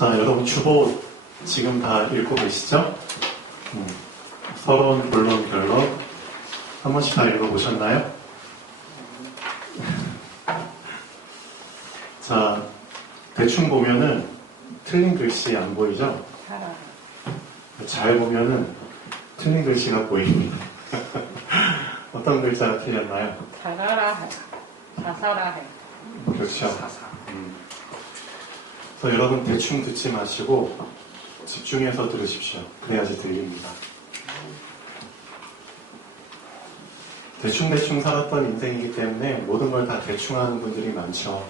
자, 여러분 주보 지금 다 읽고 계시죠? 서론, 본론, 결론 한 번씩 다 읽어보셨나요? 자, 대충 보면은 틀린 글씨 안 보이죠? 잘 보면은 틀린 글씨가 보입니다. 어떤 글자가 틀렸나요? 자살아 해. 자살아 해. 그렇죠. 그래서 여러분 대충 듣지 마시고 집중해서 들으십시오. 그래야지 들립니다. 대충대충 살았던 인생이기 때문에 모든 걸 다 대충 하는 분들이 많죠.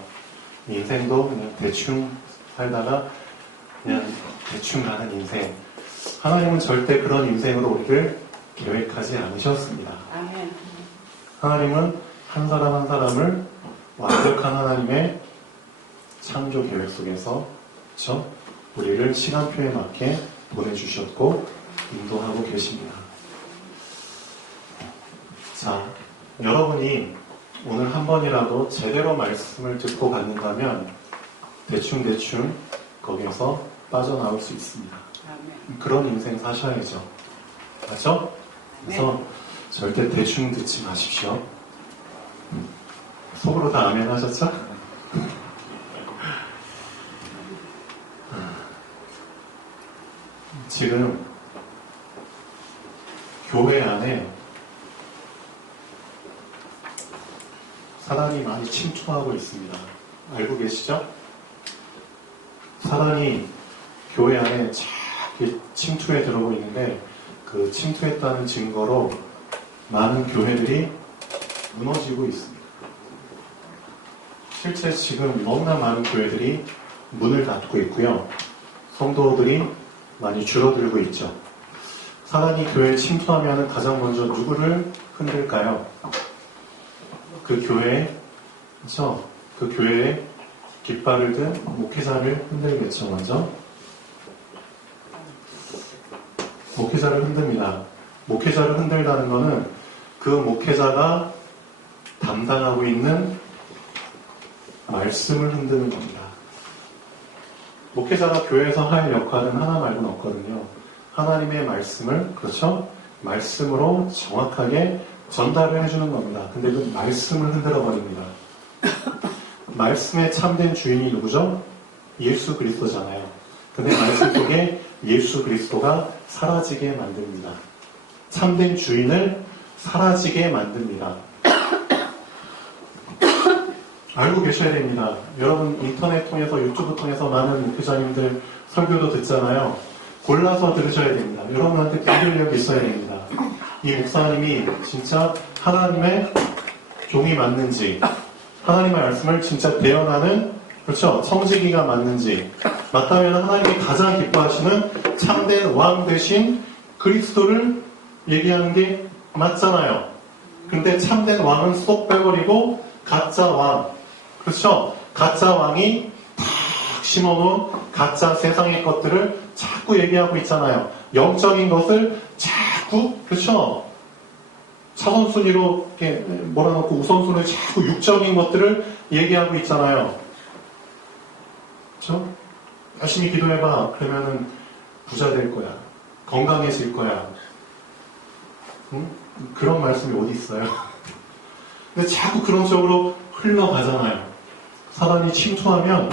인생도 그냥 대충 살다가 그냥 대충 가는 인생. 하나님은 절대 그런 인생으로 우리를 계획하지 않으셨습니다. 아멘. 하나님은 한 사람 한 사람을 완벽한 하나님의 창조 계획 속에서 그렇죠? 우리를 시간표에 맞게 보내주셨고 인도하고 계십니다. 자, 여러분이 오늘 한 번이라도 제대로 말씀을 듣고 갔는다면 대충대충 거기에서 빠져나올 수 있습니다. 아멘. 그런 인생 사셔야죠. 맞죠? 그래서 절대 대충 듣지 마십시오. 속으로 다 아멘 하셨죠? 지금 교회 안에 사단이 많이 침투하고 있습니다. 알고 계시죠? 사단이 교회 안에 자꾸 침투해 들어오고 있는데 그 침투했다는 증거로 많은 교회들이 무너지고 있습니다. 실제 지금 너무나 많은 교회들이 문을 닫고 있고요. 성도들이 많이 줄어들고 있죠. 사단이 교회에 침투하면 가장 먼저 누구를 흔들까요? 그 교회에, 그렇죠? 그 교회에 깃발을 든 목회자를 흔들겠죠, 먼저. 목회자를 흔듭니다. 목회자를 흔들다는 것은 그 목회자가 담당하고 있는 말씀을 흔드는 겁니다. 목회자가 교회에서 할 역할은 하나 말고는 없거든요. 하나님의 말씀을, 그렇죠? 말씀으로 정확하게 전달을 해주는 겁니다. 근데 그 말씀을 흔들어 버립니다. 말씀의 참된 주인이 누구죠? 예수 그리스도잖아요. 근데 말씀 속에 예수 그리스도가 사라지게 만듭니다. 참된 주인을 사라지게 만듭니다. 알고 계셔야 됩니다. 여러분 인터넷 통해서 유튜브 통해서 많은 목회자님들 설교도 듣잖아요. 골라서 들으셔야 됩니다. 여러분한테 분별력이 있어야 됩니다. 이 목사님이 진짜 하나님의 종이 맞는지, 하나님의 말씀을 진짜 대언하는, 그렇죠? 청지기가 맞는지, 맞다면 하나님이 가장 기뻐하시는 참된 왕 대신 그리스도를 얘기하는 게 맞잖아요. 근데 참된 왕은 쏙 빼버리고 가짜 왕, 그렇죠? 가짜 왕이 탁 심어놓은 가짜 세상의 것들을 자꾸 얘기하고 있잖아요. 영적인 것을 자꾸, 그렇죠? 차선순위로 이렇게 몰아놓고 우선순위로 자꾸 육적인 것들을 얘기하고 있잖아요. 그렇죠? 열심히 기도해봐. 그러면은 부자 될 거야. 건강해질 거야. 응? 그런 말씀이 어디 있어요? 근데 자꾸 그런 쪽으로 흘러가잖아요. 사단이 침투하면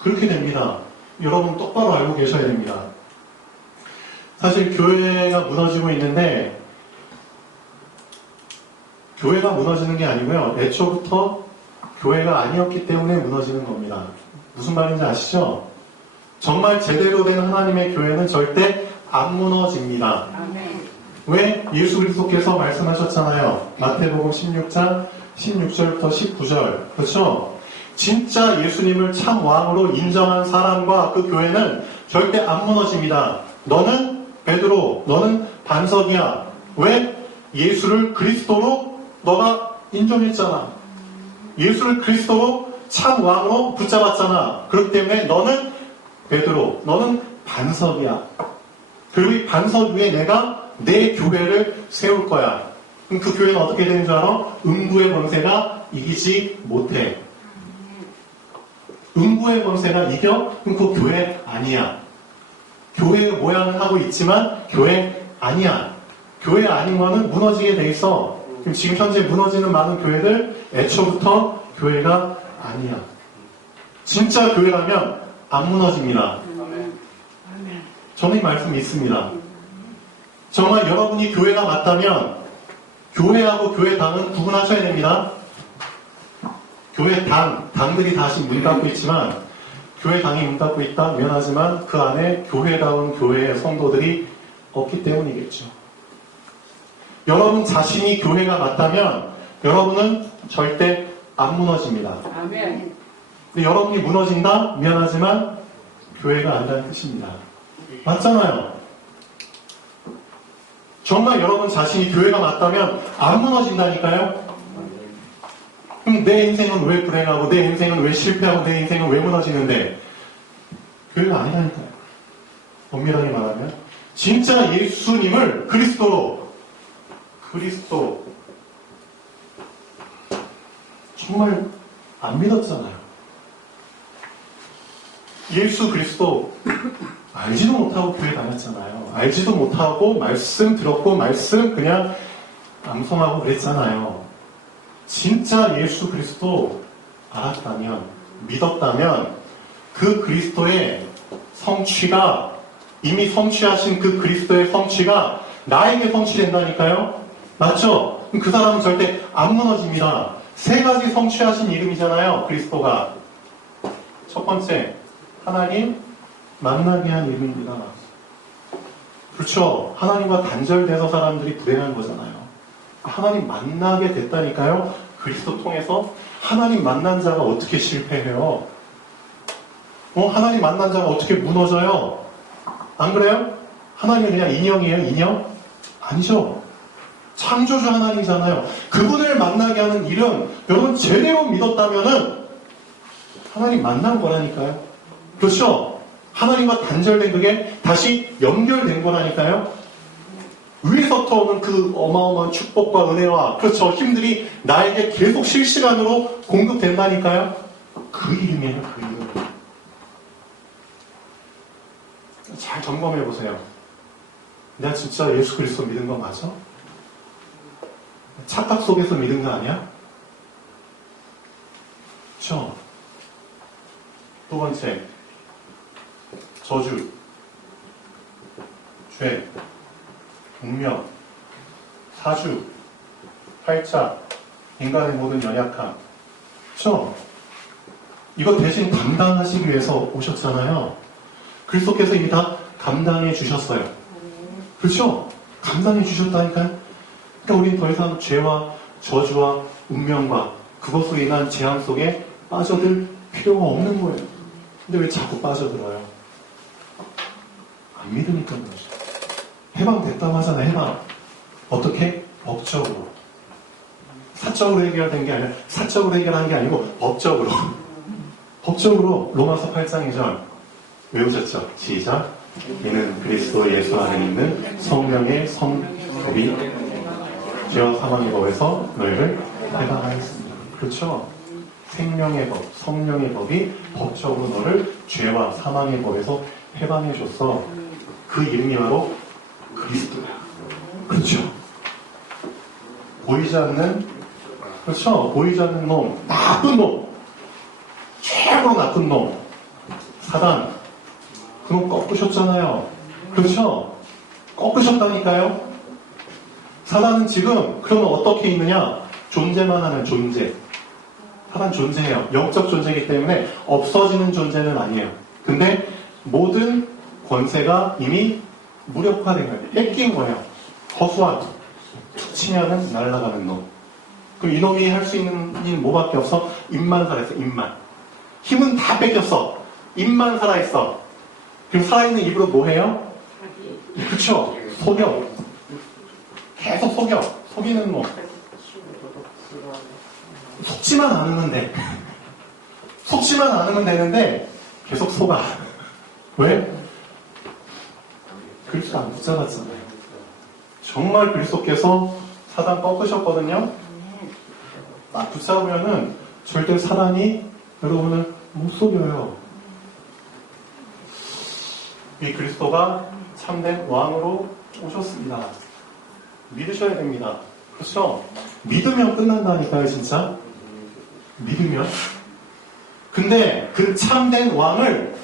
그렇게 됩니다. 여러분 똑바로 알고 계셔야 됩니다. 사실 교회가 무너지고 있는데 교회가 무너지는 게 아니고요. 애초부터 교회가 아니었기 때문에 무너지는 겁니다. 무슨 말인지 아시죠? 정말 제대로 된 하나님의 교회는 절대 안 무너집니다. 아멘. 왜? 예수 그리스도께서 말씀하셨잖아요. 마태복음 16장 16절부터 19절. 그렇죠? 진짜 예수님을 참 왕으로 인정한 사람과 그 교회는 절대 안 무너집니다. 너는 베드로, 너는 반석이야. 왜? 예수를 그리스도로 너가 인정했잖아. 예수를 그리스도로 참 왕으로 붙잡았잖아. 그렇기 때문에 너는 베드로, 너는 반석이야. 그리고 이 반석 위에 내가 내 교회를 세울 거야. 그럼 그 교회는 어떻게 되는 줄 알아? 음부의 권세가 이기지 못해. 음부의 권세가 이겨? 그럼 그 교회 아니야. 교회의 모양을 하고 있지만 교회 아니야. 교회 아닌 거는 무너지게 돼 있어. 그럼 지금 현재 무너지는 많은 교회들 애초부터 교회가 아니야. 진짜 교회라면 안 무너집니다. 저는 이 말씀이 있습니다. 정말 여러분이 교회가 맞다면 교회하고 교회당은 구분하셔야 됩니다. 당들이 다시 문 닫고 있지만 교회당이 문 닫고 있다 미안하지만 그 안에 교회다운 교회의 성도들이 없기 때문이겠죠. 여러분 자신이 교회가 맞다면 여러분은 절대 안 무너집니다. 아멘. 근데 여러분이 무너진다? 미안하지만 교회가 아니라는 뜻입니다. 맞잖아요. 정말 여러분 자신이 교회가 맞다면 안 무너진다니까요. 그럼 내 인생은 왜 불행하고 내 인생은 왜 실패하고 내 인생은 왜 무너지는데 교회가 아니라니까요. 엄밀하게 말하면 진짜 예수님을 그리스도 정말 안 믿었잖아요. 예수 그리스도 알지도 못하고 교회 다녔잖아요. 알지도 못하고 말씀 들었고 말씀 그냥 암송하고 그랬잖아요. 진짜 예수 그리스도 알았다면 믿었다면 그 그리스도의 성취가 이미 성취하신 그 그리스도의 성취가 나에게 성취된다니까요. 맞죠? 그 사람은 절대 안 무너집니다. 세 가지 성취하신 이름이잖아요. 그리스도가. 첫 번째, 하나님 만나게 한 이름입니다. 그렇죠. 하나님과 단절돼서 사람들이 불행한 거잖아요. 하나님 만나게 됐다니까요. 그리스도 통해서 하나님 만난 자가 어떻게 실패해요? 하나님 만난 자가 어떻게 무너져요? 안 그래요? 하나님은 그냥 인형이에요? 인형? 아니죠. 창조주 하나님이잖아요. 그분을 만나게 하는 이름, 여러분 제대로 믿었다면은 하나님 만난 거라니까요. 그렇죠? 하나님과 단절된 그게 다시 연결된 거라니까요. 위에서부터 오는 그 어마어마한 축복과 은혜와 그렇죠. 힘들이 나에게 계속 실시간으로 공급된다니까요. 그 이름이에요. 그 이름. 잘 점검해 보세요. 내가 진짜 예수 그리스도 믿은 거 맞아? 착각 속에서 믿은 거 아니야? 그렇죠? 두 번째, 저주, 죄, 운명, 사주, 팔자, 인간의 모든 연약함. 그렇죠? 이거 대신 감당하시기 위해서 오셨잖아요. 그리스도께서 이미 다 감당해 주셨어요. 그렇죠? 감당해 주셨다니까요. 그러니까 우리는 더 이상 죄와 저주와 운명과 그것으로 인한 재앙 속에 빠져들 필요가 없는 거예요. 근데 왜 자꾸 빠져들어요? 안 믿으니까 그러죠. 해방됐다고 하잖아요. 해방. 어떻게? 법적으로. 사적으로 해결된 게 아니라 사적으로 해결한 게 아니고 법적으로. 법적으로 로마서 8장 2절 외우셨죠? 시작. 이는 그리스도 예수 안에 있는 성령의 성법이 죄와 사망의 법에서 너희를 해방하였습니다. 그렇죠? 생명의 법, 성령의 법이 법적으로 너를 죄와 사망의 법에서 해방해줬어. 그 이름이 바로 그리스도야. 그렇죠? 보이지 않는, 그렇죠? 보이지 않는 놈, 나쁜 놈, 최고로 나쁜 놈, 사단, 그놈 꺾으셨잖아요. 그렇죠? 꺾으셨다니까요? 사단은 지금 그러면 어떻게 있느냐? 존재만 하는 존재. 사단 존재해요. 영적 존재이기 때문에 없어지는 존재는 아니에요. 근데 모든 권세가 이미 무력화된 거예요. 뺏긴 거예요. 허수아비. 툭 치면은 날아가는 놈. 그럼 이놈이 할 수 있는 일은 뭐밖에 없어? 입만 살아있어. 입만. 힘은 다 뺏겼어. 입만 살아있어. 그럼 살아있는 입으로 뭐 해요? 그쵸? 속여. 계속 속여. 속이는 놈. 속지만 않으면 돼. 속지만 않으면 되는데 계속 속아. 왜? 그리스도 안 붙잡았잖아요. 정말 그리스도께서 사단 꺾으셨거든요. 딱 붙잡으면은 절대 사단이 여러분을 못 속여요. 이 그리스도가 참된 왕으로 오셨습니다. 믿으셔야 됩니다. 그렇죠? 믿으면 끝난다니까요, 진짜. 믿으면. 근데 그 참된 왕을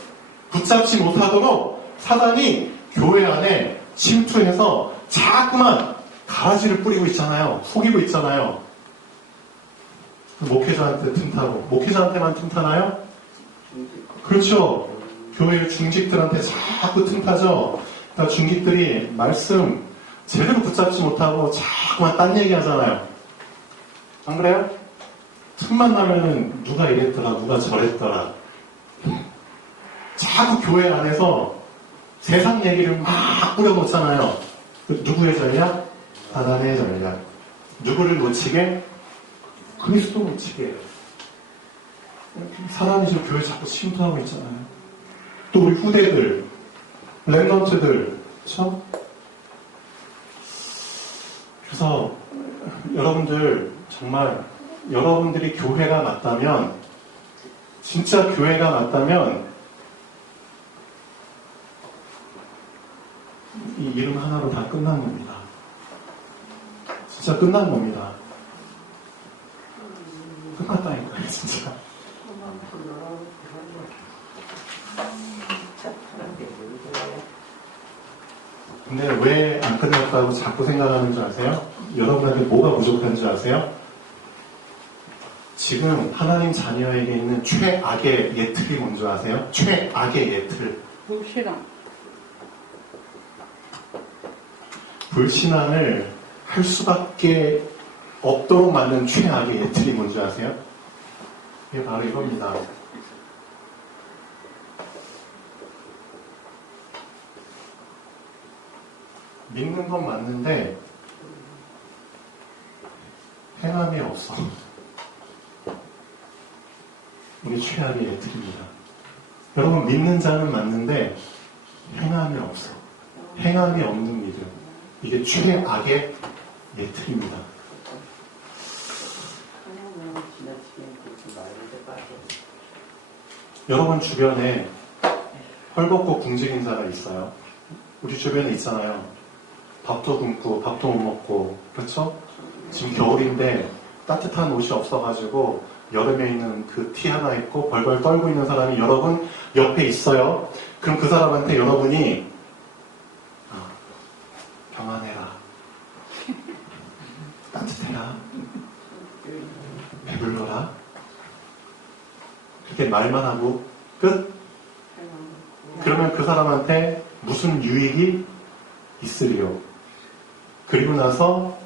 붙잡지 못하도록 사단이 교회 안에 침투해서 자꾸만 가라지를 뿌리고 있잖아요. 속이고 있잖아요. 목회자한테 틈타고. 목회자한테만 틈타나요? 그렇죠. 교회 중직들한테 자꾸 틈타죠. 그러니까 중직들이 말씀 제대로 붙잡지 못하고 자꾸만 딴 얘기 하잖아요. 안 그래요? 틈만 나면은 누가 이랬더라, 누가 저랬더라. 자꾸 교회 안에서 세상 얘기를 막 뿌려놓잖아요. 누구의 전략? 사단의 전략. 누구를 놓치게? 그리스도 놓치게. 사람이 지금 교회 자꾸 침투하고 있잖아요. 또 우리 후대들, 랩런트들, 그렇죠? 그래서 여러분들 정말 여러분들이 교회가 맞다면, 진짜 교회가 맞다면 이 이름 하나로 다 끝난 겁니다. 진짜 끝난 겁니다. 끝났다니까요, 진짜. 근데 왜 안 끝났다고 자꾸 생각하는 줄 아세요? 여러분한테 뭐가 부족한 줄 아세요? 지금 하나님 자녀에게 있는 최악의 예틀이 뭔지 아세요? 최악의 예틀. 불신앙. 불신앙을 할 수밖에 없도록 만든 최악의 예틀이 뭔지 아세요? 이게 바로 이겁니다. 믿는 건 맞는데 행함이 없어. 우리 최악의 예틀입니다. 여러분, 믿는 자는 맞는데 행함이 없어. 행함이 없는 믿음. 이게 최악의 예틀입니다. 여러분 주변에 헐벗고 궁지긴 자가 있어요. 우리 주변에 있잖아요. 밥도 굶고 밥도 못 먹고, 그렇죠? 지금 겨울인데 따뜻한 옷이 없어가지고 여름에 있는 그 티 하나 입고 벌벌 떨고 있는 사람이 여러분 옆에 있어요. 그럼 그 사람한테 여러분이 평안해라, 따뜻해라, 배불러라, 그렇게 말만 하고 끝? 그러면 그 사람한테 무슨 유익이 있으리요? 그리고 나서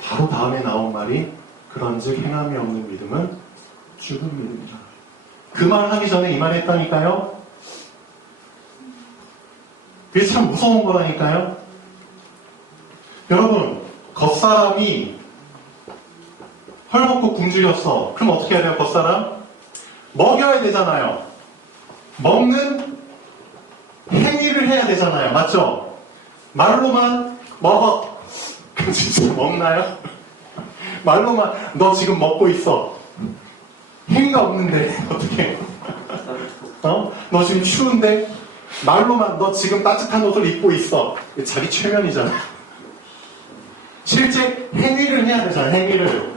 바로 다음에 나온 말이 그런즉 행함이 없는 믿음은 죽은 믿음이라. 그 말 하기 전에 이 말 했다니까요. 그게 참 무서운 거라니까요. 여러분, 겉사람이 헐벗고 굶주렸어. 그럼 어떻게 해야 돼요, 겉사람? 먹여야 되잖아요. 먹는 행위를 해야 되잖아요. 맞죠? 말로만 먹어. 그럼 진짜 먹나요? 말로만 너 지금 먹고 있어. 행위가 없는데 어떻게? 너 지금 추운데 말로만 너 지금 따뜻한 옷을 입고 있어. 자기 최면이잖아. 실제 행위를 해야 되잖아. 행위를.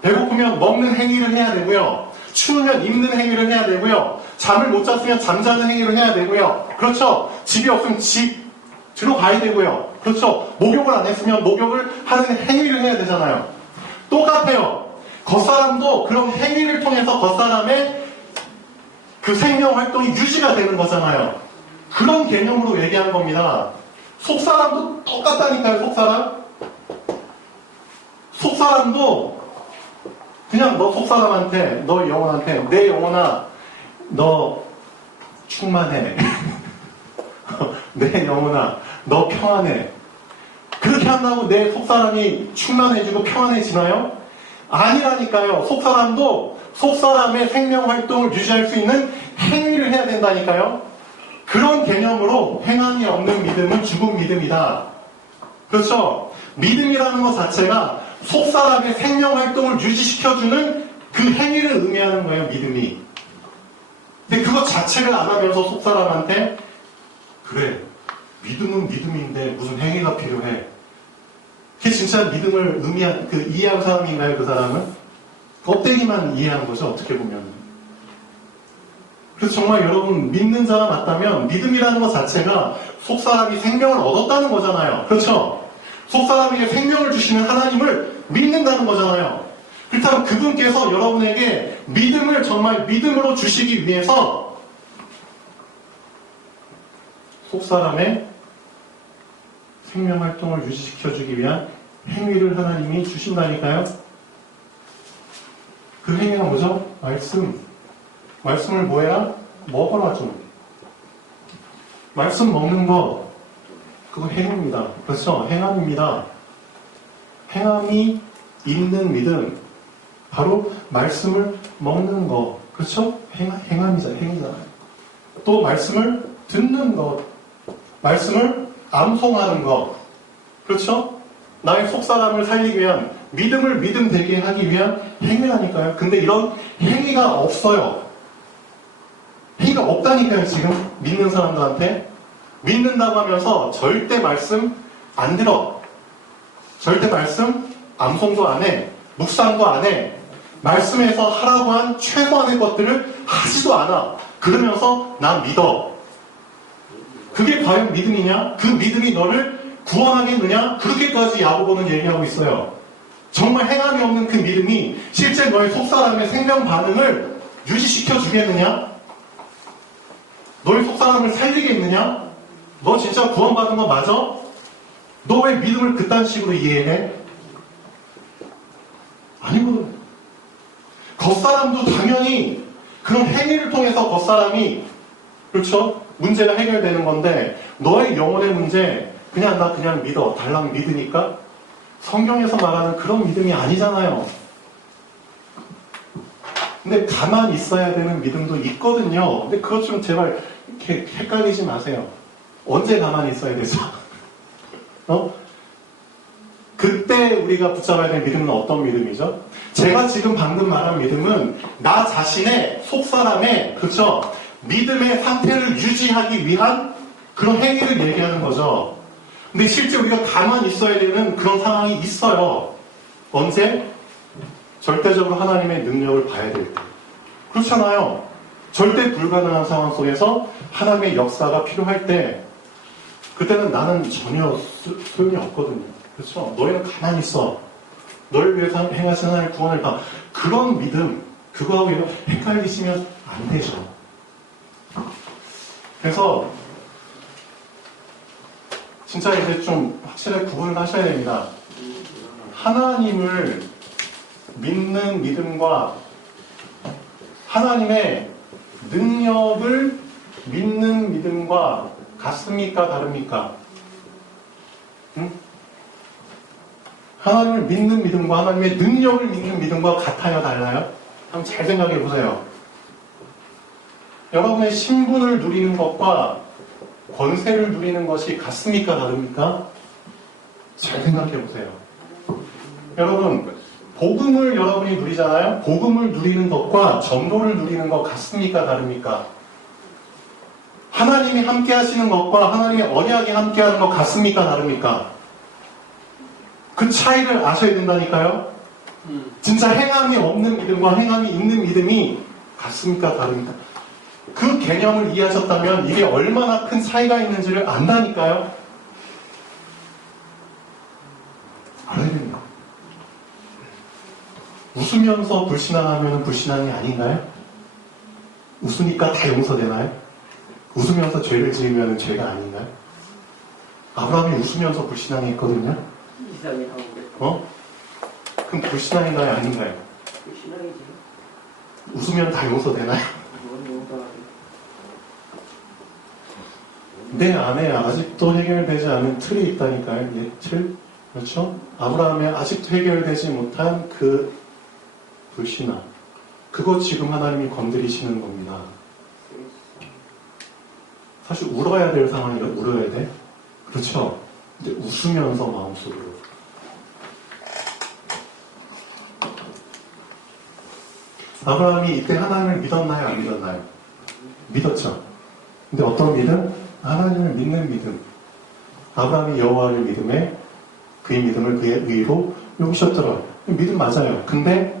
배고프면 먹는 행위를 해야 되고요. 추우면 입는 행위를 해야 되고요. 잠을 못 잤으면 잠자는 행위를 해야 되고요. 그렇죠? 집이 없으면 집 들어가야 되고요. 그렇죠? 목욕을 안 했으면 목욕을 하는 행위를 해야 되잖아요. 똑같아요. 겉사람도 그런 행위를 통해서 겉사람의 그 생명 활동이 유지가 되는 거잖아요. 그런 개념으로 얘기하는 겁니다. 속사람도 똑같다니까요, 속사람. 속사람도 그냥 너 속사람한테, 너 영혼한테, 내 영혼아, 너 충만해. 내 영혼아, 너 평안해. 그렇게 한다고 내 속사람이 충만해지고 평안해지나요? 아니라니까요. 속사람도 속사람의 생명활동을 유지할 수 있는 행위를 해야 된다니까요. 그런 개념으로 행함이 없는 믿음은 죽은 믿음이다. 그렇죠? 믿음이라는 것 자체가 속사람의 생명활동을 유지시켜주는 그 행위를 의미하는 거예요, 믿음이. 근데 그것 자체를 안 하면서 속사람한테 그래, 믿음은 믿음인데 무슨 행위가 필요해. 그게 진짜 믿음을 이해한 사람인가요, 그 사람은? 껍데기만 이해한 거죠, 어떻게 보면. 그래서 정말 여러분, 믿는 자가 맞다면 믿음이라는 것 자체가 속사람이 생명을 얻었다는 거잖아요. 그렇죠? 속사람에게 생명을 주시는 하나님을 믿는다는 거잖아요. 그렇다면 그분께서 여러분에게 믿음을 정말 믿음으로 주시기 위해서 속사람의 생명 활동을 유지시켜주기 위한 행위를 하나님이 주신다니까요. 그 행위가 뭐죠? 말씀을 뭐해라? 먹어라 좀. 말씀 먹는 거 그거 행위입니다. 그렇죠? 행함입니다. 행함이 있는 믿음 바로 말씀을 먹는 거. 그렇죠? 행함이잖아요. 또 말씀을 듣는 것, 말씀을 암송하는 것. 그렇죠? 나의 속사람을 살리기 위한 믿음을 믿음 되게 하기 위한 행위라니까요. 근데 이런 행위가 없어요. 행위가 없다니까요. 지금 믿는 사람들한테. 믿는다고 하면서 절대 말씀 안 들어. 절대 말씀 암송도 안 해. 묵상도 안 해. 말씀에서 하라고 한 최소한의 것들을 하지도 않아. 그러면서 난 믿어. 그게 과연 믿음이냐? 그 믿음이 너를 구원하겠느냐? 그렇게까지 야고보는 얘기하고 있어요. 정말 행함이 없는 그 믿음이 실제 너의 속사람의 생명 반응을 유지시켜 주겠느냐? 너의 속사람을 살리겠느냐? 너 진짜 구원받은 거 맞아? 너 왜 믿음을 그딴 식으로 이해해? 아니거든. 겉사람도 당연히 그런 행위를 통해서 겉사람이 그렇죠? 문제가 해결되는 건데 너의 영혼의 문제 그냥 나 그냥 믿어. 달랑 믿으니까 성경에서 말하는 그런 믿음이 아니잖아요. 근데 가만히 있어야 되는 믿음도 있거든요. 근데 그것 좀 제발 이렇게 헷갈리지 마세요. 언제 가만히 있어야 되죠? 그때 우리가 붙잡아야 될 믿음은 어떤 믿음이죠? 제가 지금 방금 말한 믿음은 나 자신의 속사람의 그렇죠? 믿음의 상태를 유지하기 위한 그런 행위를 얘기하는 거죠. 근데 실제 우리가 가만히 있어야 되는 그런 상황이 있어요. 언제? 절대적으로 하나님의 능력을 봐야 될 때. 그렇잖아요. 절대 불가능한 상황 속에서 하나님의 역사가 필요할 때 그때는 나는 전혀 소용이 없거든요. 그렇죠? 너희는 가만히 있어. 너를 위해서 행하신 하나님의 구원을 봐. 그런 믿음, 그거하고 이거 헷갈리시면 안 되죠. 그래서 진짜 이제 좀 확실하게 구분을 하셔야 됩니다. 하나님을 믿는 믿음과 하나님의 능력을 믿는 믿음과 같습니까? 다릅니까? 응? 하나님을 믿는 믿음과 하나님의 능력을 믿는 믿음과 같아요? 달라요? 한번 잘 생각해 보세요. 여러분의 신분을 누리는 것과 권세를 누리는 것이 같습니까? 다릅니까? 잘 생각해 보세요. 여러분, 복음을 여러분이 누리잖아요? 복음을 누리는 것과 전도를 누리는 것 같습니까? 다릅니까? 하나님이 함께 하시는 것과 하나님의 언약이 함께 하는 것 같습니까? 다릅니까? 그 차이를 아셔야 된다니까요? 진짜 행함이 없는 믿음과 행함이 있는 믿음이 같습니까? 다릅니까? 그 개념을 이해하셨다면 이게 얼마나 큰 차이가 있는지를 안다니까요? 알아야 됩니다. 웃으면서 불신앙하면 불신앙이 아닌가요? 웃으니까 다 용서되나요? 웃으면서 죄를 지으면 죄가 아닌가요? 아브라함이 웃으면서 불신앙했거든요? 그럼 불신앙인가요? 아닌가요? 불신앙이지. 웃으면 다 용서되나요? 내 안에 아직도 해결되지 않은 틀이 있다니까요. 예, 틀? 그렇죠? 아브라함의 아직도 해결되지 못한 그 불신앙. 그거 지금 하나님이 건드리시는 겁니다. 사실 울어야 될 상황이라 울어야 돼. 그렇죠? 근데 웃으면서 마음속으로. 아브라함이 이때 하나님을 믿었나요? 안 믿었나요? 믿었죠. 근데 어떤 믿음? 하나님을 믿는 믿음. 아브라함이 여호와를 믿음에 그의 믿음을 그의 의로 여기셨더라. 믿음 맞아요. 근데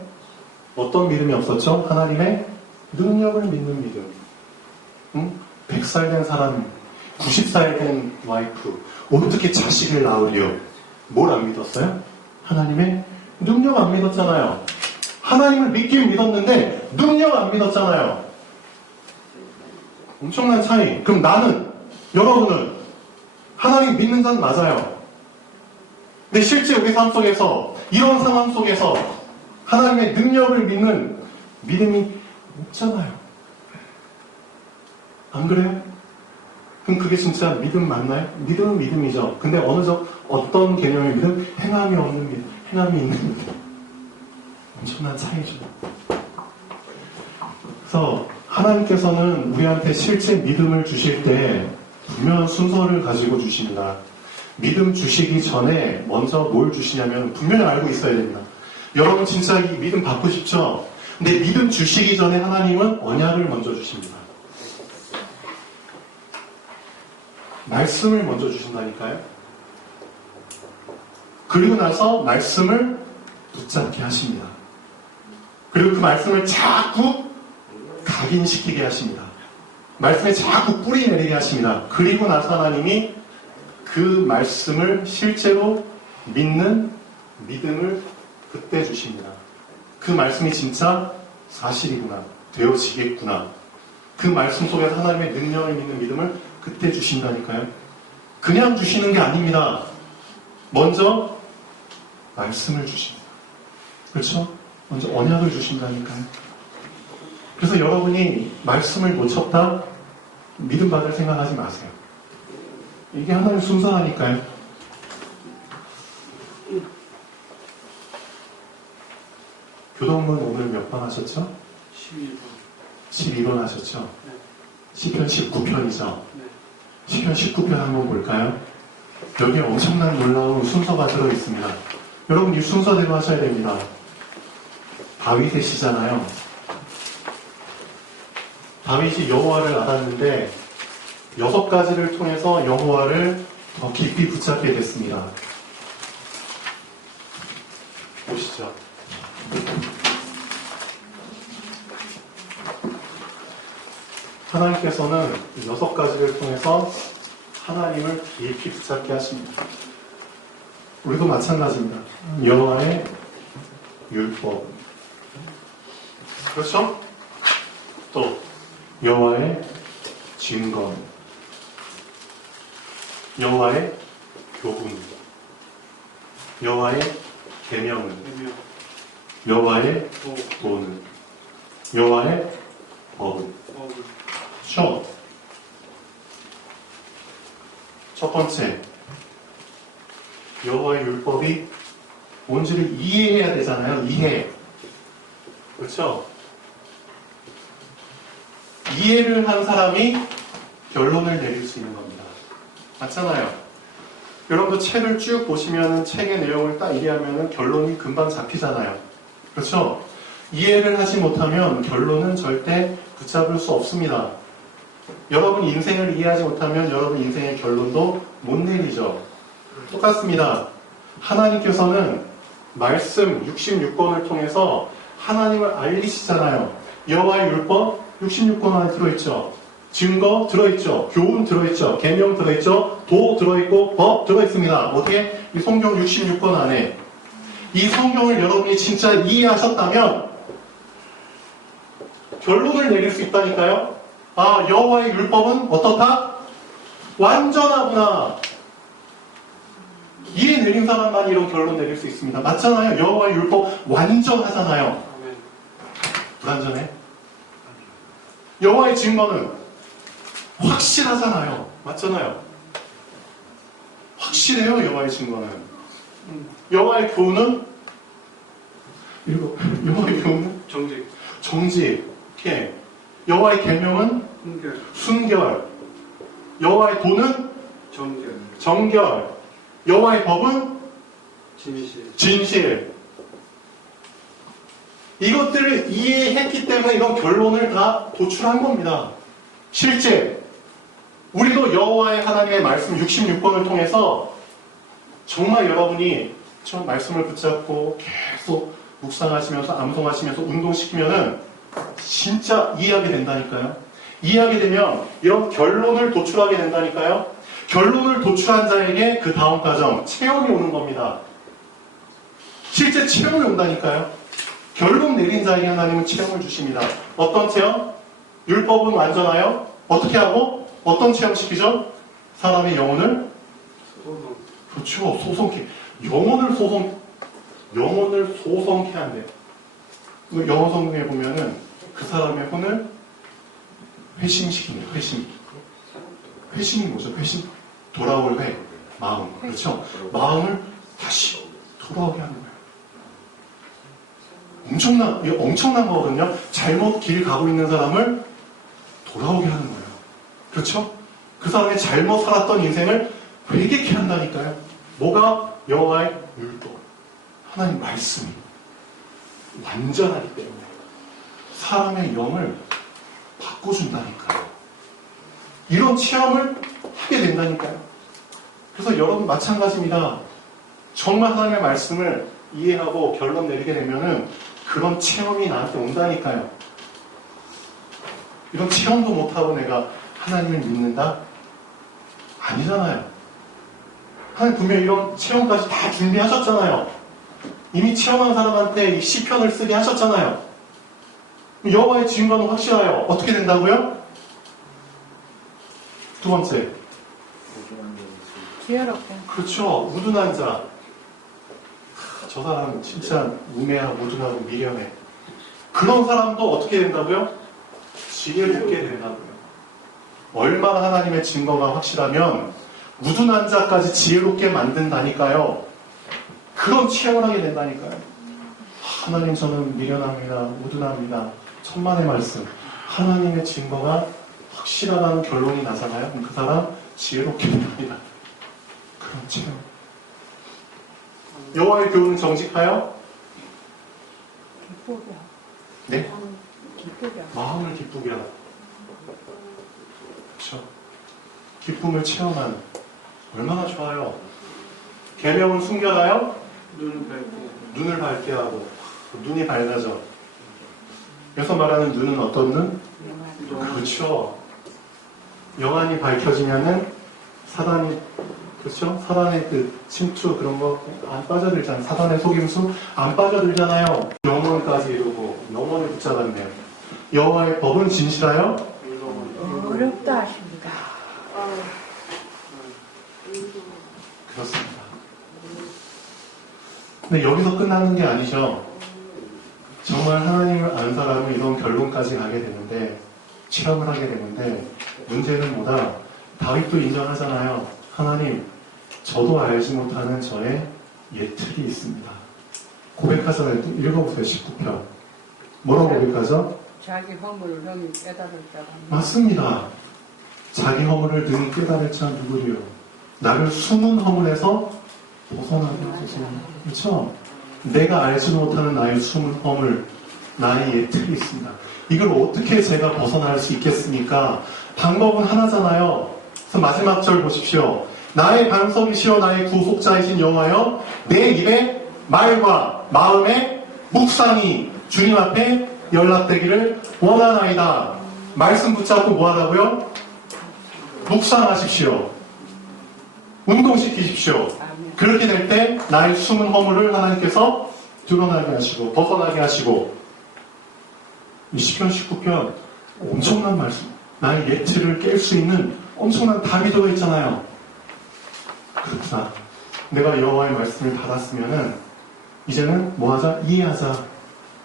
어떤 믿음이 없었죠? 하나님의 능력을 믿는 믿음. 100살 된 사람, 90살 된 와이프, 어떻게 자식을 낳으려? 뭘 안 믿었어요? 하나님의 능력 안 믿었잖아요. 하나님을 믿긴 믿었는데 능력 안 믿었잖아요. 엄청난 차이. 그럼 나는, 여러분은 하나님 믿는 자는 맞아요. 근데 실제 우리 삶 속에서 이런 상황 속에서 하나님의 능력을 믿는 믿음이 없잖아요. 안 그래요? 그럼 그게 진짜 믿음 맞나요? 믿음은 믿음이죠. 근데 어떤 개념의 믿음? 행함이 없는 믿음, 행함이 있는 믿음. 엄청난 차이죠. 그래서 하나님께서는 우리한테 실제 믿음을 주실 때 분명한 순서를 가지고 주십니다. 믿음 주시기 전에 먼저 뭘 주시냐면 분명히 알고 있어야 됩니다. 여러분 진짜 이 믿음 받고 싶죠? 근데 믿음 주시기 전에 하나님은 언약을 먼저 주십니다. 말씀을 먼저 주신다니까요. 그리고 나서 말씀을 붙잡게 하십니다. 그리고 그 말씀을 자꾸 각인시키게 하십니다. 말씀에 자꾸 뿌리 내리게 하십니다. 그리고 나서 하나님이 그 말씀을 실제로 믿는 믿음을 그때 주십니다. 그 말씀이 진짜 사실이구나, 되어지겠구나. 그 말씀 속에서 하나님의 능력을 믿는 믿음을 그때 주신다니까요. 그냥 주시는 게 아닙니다. 먼저 말씀을 주십니다. 그렇죠? 먼저 언약을 주신다니까요. 그래서 여러분이 말씀을 놓쳤다 믿음 받을 생각하지 마세요. 이게 하나님 순서라니까요. 교동문 오늘 몇 번 하셨죠? 11번 하셨죠? 네. 시편 19편이죠? 네. 시편 19편 한번 볼까요? 여기에 엄청난 놀라운 순서가 들어있습니다. 여러분 이 순서대로 하셔야 됩니다. 다윗의 시잖아요. 다윗이 여호와를 알았는데 6가지를 통해서 여호와를 더 깊이 붙잡게 됐습니다. 보시죠. 하나님께서는 6가지를 통해서 하나님을 깊이 붙잡게 하십니다. 우리도 마찬가지입니다. 여호와의 율법. 그렇죠? 또 여호와의 증거. 여호와의 교훈. 여호와의 계명은. 여호와의 도는. 여호와의 법은. 그렇죠? 첫 번째, 여호와의 율법이 뭔지를 이해해야 되잖아요. 이해. 그렇죠? 이해를 한 사람이 결론을 내릴 수 있는 겁니다. 맞잖아요. 여러분도 책을 쭉 보시면 책의 내용을 딱 이해하면 결론이 금방 잡히잖아요. 그렇죠? 이해를 하지 못하면 결론은 절대 붙잡을 수 없습니다. 여러분 인생을 이해하지 못하면 여러분 인생의 결론도 못 내리죠. 똑같습니다. 하나님께서는 말씀 66권을 통해서 하나님을 알리시잖아요. 여호와의 율법 66권 안에 들어있죠. 증거 들어있죠. 교훈 들어있죠. 계명 들어있죠. 도 들어있고 법 들어있습니다. 어디에? 이 성경 66권 안에. 이 성경을 여러분이 진짜 이해하셨다면 결론을 내릴 수 있다니까요. 아, 여호와의 율법은 어떻다? 완전하구나. 이해 내린 사람만 이런 결론 내릴 수 있습니다. 맞잖아요. 여호와의 율법 완전하잖아요. 불완전해? 여호와의 증거는 확실하잖아요. 맞잖아요. 확실해요. 여호와의 증거는. 여호와의 교훈은 여호와의 교훈은 정직. 이렇게. 여호와의 계명은 순결. 여호와의 도는 정결. 여호와의 법은 진실. 이것들을 이해했기 때문에 이런 결론을 다 도출한 겁니다. 실제 우리도 여호와의 하나님의 말씀 66권을 통해서 정말 여러분이 저 말씀을 붙잡고 계속 묵상하시면서 암송하시면서 운동시키면은 진짜 이해하게 된다니까요. 이해하게 되면 이런 결론을 도출하게 된다니까요. 결론을 도출한 자에게 그 다음 과정, 체험이 오는 겁니다. 실제 체험이 온다니까요. 결론 내린 자에게 하나님은 체험을 주십니다. 어떤 체험? 율법은 완전하여 어떻게 하고 어떤 체험시키죠? 사람의 영혼을 그렇죠. 소송케 영혼을 소송케 한대요. 영어 성경에 보면은 그 사람의 혼을 회심시킵니다. 회심이 뭐죠? 회심 돌아올 회 마음 그렇죠. 마음을 다시 돌아오게 하는 거예요. 엄청난 거거든요. 잘못 길 가고 있는 사람을 돌아오게 하는 거예요. 그렇죠? 그 사람의 잘못 살았던 인생을 회개케 한다니까요. 뭐가? 여호와의 율법, 하나님 말씀이 완전하기 때문에 사람의 영을 바꿔준다니까요. 이런 체험을 하게 된다니까요. 그래서 여러분 마찬가지입니다. 정말 하나님의 말씀을 이해하고 결론 내리게 되면은 그런 체험이 나한테 온다니까요. 이런 체험도 못하고 내가 하나님을 믿는다? 아니잖아요. 하나님 분명히 이런 체험까지 다 준비하셨잖아요. 이미 체험한 사람한테 이 시편을 쓰게 하셨잖아요. 여호와의 지음과는 확실하여 어떻게 된다고요? 두 번째. 지혜롭게. 그렇죠. 우둔한 자. 저 사람은 진짜 우매하고 우둔하고 미련해. 그런 사람도 어떻게 된다고요? 지혜롭게 된다고요. 얼마나 하나님의 증거가 확실하면 우둔한 자까지 지혜롭게 만든다니까요. 그런 체험을 하게 된다니까요. 하나님 저는 미련합니다. 우둔합니다. 천만의 말씀. 하나님의 증거가 확실하다는 결론이 나잖아요. 그럼 그 사람 지혜롭게 됩니다. 그런 체험. 여호와의 교훈은 정직하여? 기쁘게. 네? 기쁘게. 마음을 기쁘게 하다. 그렇죠. 기쁨을 체험한 얼마나 좋아요. 계명은 숨겨놔요? 눈을 밝게 하고 눈이 밝아져. 여기서 말하는 눈은 어떤 눈? 그렇죠. 영안이 밝혀지면은 사단이 그렇죠? 사단의 그 침투 그런 거 안 빠져들잖아요. 사단의 속임수 안 빠져들잖아요. 영혼까지 이루고 영혼을 붙잡았네요. 여호와의 법은 진실하여? 어렵다 하십니다. 그렇습니다. 근데 여기서 끝나는 게 아니죠. 정말 하나님을 아는 사람은 이런 결론까지 가게 되는데 체험을 하게 되는데 문제는 뭐다? 다윗도 인정하잖아요. 하나님, 저도 알지 못하는 저의 예틀이 있습니다. 고백하잖아요. 읽어보세요. 19편. 뭐라고 고백하죠? 자기 허물을 능히 깨달을 자가. 맞습니다. 자기 허물을 능히 깨달을 자 누구리요? 나를 숨은 허물에서 벗어나게 하소서. 그렇죠? 내가 알지 못하는 나의 숨은 허물, 나의 예틀이 있습니다. 이걸 어떻게 제가 벗어날 수 있겠습니까? 방법은 하나잖아요. 그래서 마지막 절 보십시오. 나의 반석이시여 나의 구속자이신 여호와여 내 입에 말과 마음의 묵상이 주님 앞에 연락되기를 원하나이다. 말씀 붙잡고 뭐하라고요? 묵상하십시오. 운동시키십시오. 그렇게 될 때 나의 숨은 허물을 하나님께서 드러나게 하시고 벗어나게 하시고 이 시편 19편 엄청난 말씀, 나의 예틀을 깰 수 있는 엄청난 답이 들어있잖아요. 그렇구나. 내가 여호와의 말씀을 받았으면은 이제는 뭐하자? 이해하자.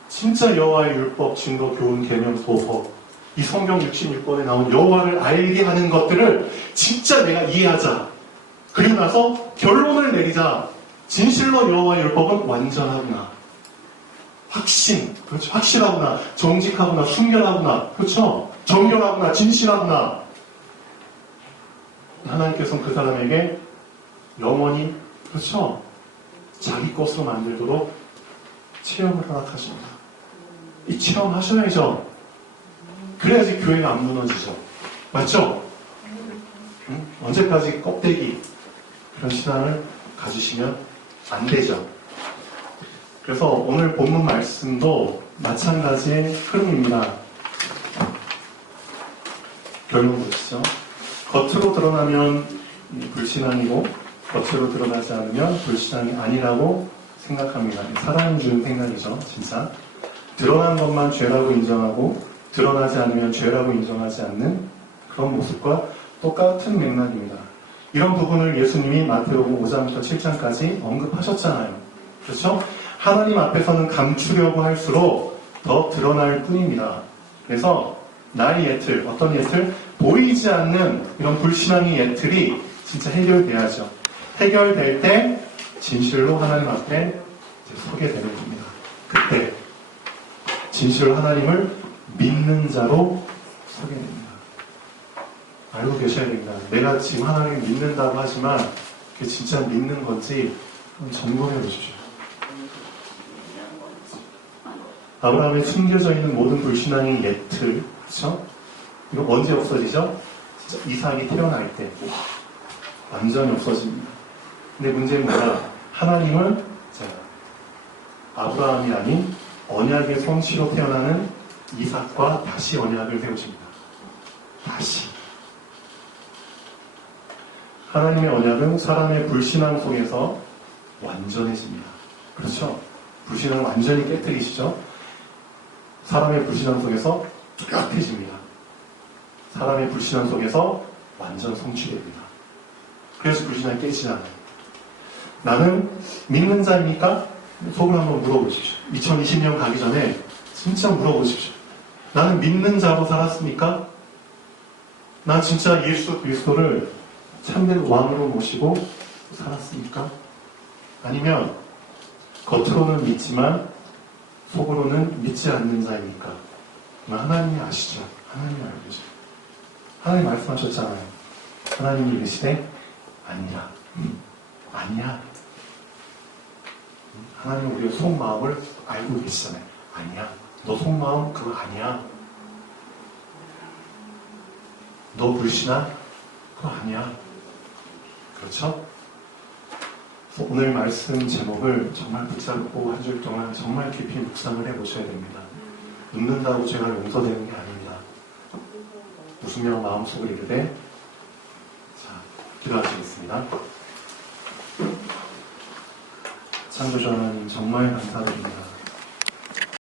진짜 여호와의 율법, 증거, 교훈, 계명, 도법 이 성경 66권에 나온 여호와를 알게 하는 것들을 진짜 내가 이해하자. 그리고 나서 결론을 내리자. 진실로 여호와의 율법은 완전하구나. 확신, 그렇죠. 확실하구나. 정직하구나. 순결하구나. 그렇죠. 정결하구나. 진실하구나. 하나님께서는 그 사람에게 영원히, 그렇죠. 자기 것으로 만들도록 체험을 허락하십니다. 이 체험 하셔야죠. 그래야지 교회가 안 무너지죠. 맞죠? 응? 언제까지 껍데기 그런 신앙을 가지시면 안 되죠. 그래서 오늘 본문 말씀도 마찬가지의 흐름입니다. 결론 보시죠. 겉으로 드러나면 불신앙이고 겉으로 드러나지 않으면 불신앙이 아니라고 생각합니다. 사람 준 생각이죠, 진짜. 드러난 것만 죄라고 인정하고 드러나지 않으면 죄라고 인정하지 않는 그런 모습과 똑같은 맥락입니다. 이런 부분을 예수님이 마태복음 5장부터 7장까지 언급하셨잖아요. 그렇죠? 하나님 앞에서는 감추려고 할수록 더 드러날 뿐입니다. 그래서 나의 예틀, 어떤 예틀? 보이지 않는 이런 불신앙의 예틀이 진짜 해결돼야죠. 해결될 때 진실로 하나님 앞에 서게 되는 겁니다. 그때 진실로 하나님을 믿는 자로 서게 됩니다. 알고 계셔야 됩니다. 내가 지금 하나님을 믿는다고 하지만 그게 진짜 믿는 건지 점검해 보십시오. 아브라함에 숨겨져 있는 모든 불신앙의 예틀, 그렇죠? 이거 언제 없어지죠? 진짜 이삭이 태어날 때 완전히 없어집니다. 근데 문제는 뭐냐? 하나님은 아브라함이 아닌 언약의 성취로 태어나는 이삭과 다시 언약을 세우십니다. 다시. 하나님의 언약은 사람의 불신앙 속에서 완전해집니다. 그렇죠? 불신앙을 완전히 깨뜨리시죠? 사람의 불신앙 속에서 뚜렷해집니다. 사람의 불신앙 속에서 완전 성취됩니다. 그래서 불신앙이 깨지지 않아요. 나는 믿는 자입니까? 속으로 한번 물어보십시오. 2020년 가기 전에 진짜 물어보십시오. 나는 믿는 자로 살았습니까? 난 진짜 예수 그리스도를 참된 왕으로 모시고 살았습니까? 아니면 겉으로는 믿지만 속으로는 믿지 않는 자입니까? 하나님이 아시죠? 하나님이 알고 계시죠? 하나님 말씀하셨잖아요. 하나님이 이르시되 아니야. 아니야. 하나님은 우리의 속마음을 알고 계시잖아요. 아니야. 너 속마음 그거 아니야. 너 불신앙 그거 아니야. 그렇죠? 그래서 오늘 말씀 제목을 정말 붙잡고 한 줄 동안 정말 깊이 묵상을 해보셔야 됩니다. 묻는다고 제가 용서되는 게 아닙니다. 웃으며 마음속을 이르되 자, 기도하시겠습니다. 창조주 하나님 정말 감사드립니다.